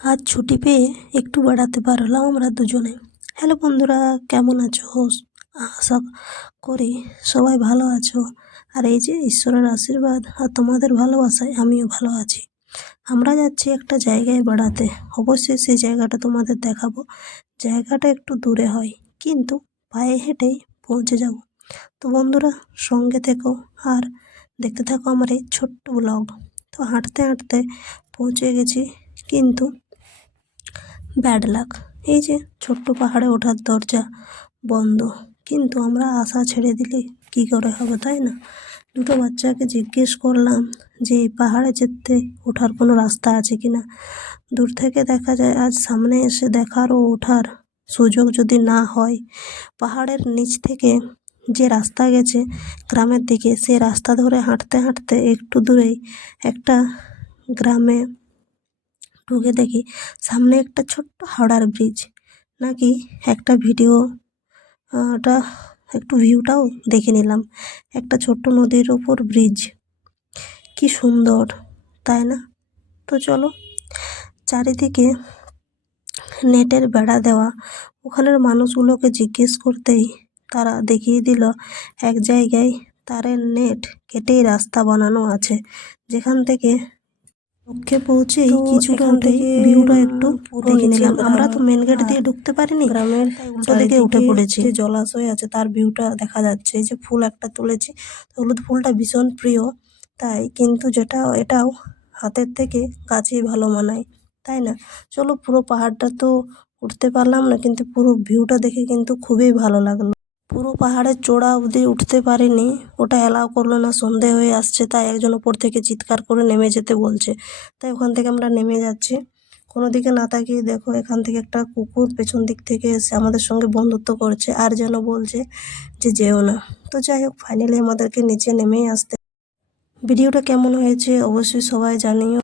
আজ ছুটি পেয়ে একটু বেড়াতে বার হলাম আমরা দুজনে। হ্যালো বন্ধুরা, কেমন আছো? আশা করি সবাই ভালো আছো। আর এই যে ঈশ্বরের আশীর্বাদ আর তোমাদের ভালোবাসায় আমিও ভালো আছি। আমরা যাচ্ছি একটা জায়গায় বেড়াতে। অবশ্যই সেই জায়গাটা তোমাদের দেখাবো। জায়গাটা একটু দূরে হয়, কিন্তু পায়ে হেঁটেই পৌঁছে যাব। তো বন্ধুরা, সঙ্গে থেকো আর দেখতে থাকো আমার এই ছোট্ট ব্লগ। তো হাঁটতে হাঁটতে পৌঁছে গেছি, কিন্তু ব্যাড লাক। এই যে ছোট্ট পাহাড়ে ওঠার দরজা বন্ধ, কিন্তু আমরা আশা ছেড়ে দিলে কি করে হবে, তাই না? দুটো বাচ্চাকে জিজ্ঞেস করলাম যে এই পাহাড়ে যেতে ওঠার কোনো রাস্তা আছে কিনা। দূর থেকে দেখা যায়, আজ সামনে এসে দেখার ও ওঠার সুযোগ যদি না হয়, পাহাড়ের নিচ থেকে যে রাস্তা গেছে গ্রামের দিকে, সে রাস্তা ধরে হাঁটতে হাঁটতে একটু দূরেই একটা গ্রামে ঢুকে দেখি সামনে একটা ছোট্ট হাওড়ার ব্রিজ। নাকি একটা ভিডিও, ওটা একটু ভিউটাও দেখে নিলাম। একটা ছোট্ট নদীর ওপর ব্রিজ, কি সুন্দর, তাই না? তো চলো, চারিদিকে নেটের বেড়া দেওয়া। ওখানের মানুষগুলোকে জিজ্ঞেস করতেই তারা দেখিয়ে দিল এক জায়গায় তারের নেট কেটেই রাস্তা বানানো আছে, যেখান থেকে লক্ষ্যে পৌঁছেই কিছুক্ষণ থেকে ভিউটা একটু দেখে নিলাম। আমরা তো মেন গেট দিয়ে ঢুকতে পারিনি, গ্রামের উল্টো দিকে উঠে পড়েছি। যে জলাশয় আছে তার ভিউটা দেখা যাচ্ছে। এই যে ফুল একটা তুলেছি, হলুদ ফুলটা ভীষণ প্রিয় তাই, কিন্তু এটাও হাতের থেকে গাছেই ভালো মানায়, তাই না? চলো, পুরো পাহাড়টা তো উঠতে পারলাম না, কিন্তু পুরো ভিউটা দেখে কিন্তু খুবই ভালো লাগলো। পুরো পাহাড়ের চূড়া অবধি উঠতে পারিনি, ওটা অ্যালাউ করলো না, সন্ধে হয়ে আসছে, তাই একজন ওপর থেকে চিৎকার করে নেমে যেতে বলছে। তাই ওখান থেকে আমরা নেমে যাচ্ছি। কোনো দিকে না তাকিয়ে দেখো, এখান থেকে একটা কুকুর পেছন দিক থেকে এসে আমাদের সঙ্গে বন্ধুত্ব করছে, আর যেন বলছে যে যেও না। তো যাই হোক, ফাইনালি আমাদেরকে নিচে নেমেই আসতে। ভিডিওটা কেমন হয়েছে অবশ্যই সবাই জানিও।